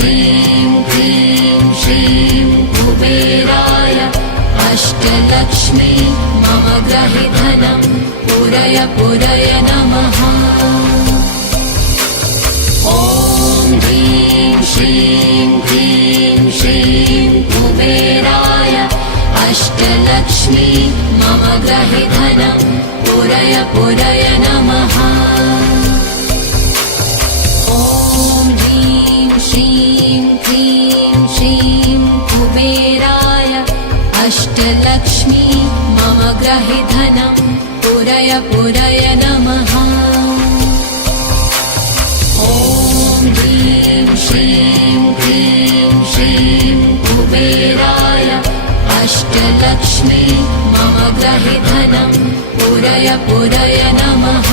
श्रीं क्लीं श्रीं कुबेराय अष्टलक्ष्मी मम गृहे धनं पूरय पूरय नमः। ॐ ह्रीं श्रीं क्लीं श्रीं कुबेराय अष्टलक्ष्मी मम गृहे धनं पूरय पूरय नमः। ॐ ह्रीं श्रीं क्लीं श्रीं कुबेराय अष्टलक्ष्मी मम गृहे धनं पूरय पूरय नमः। ॐ ह्रीं श्रीं क्लीं श्रीं कुबेराय अष्टलक्ष्मी मम गृहे धनं पूरय पूरय नमः।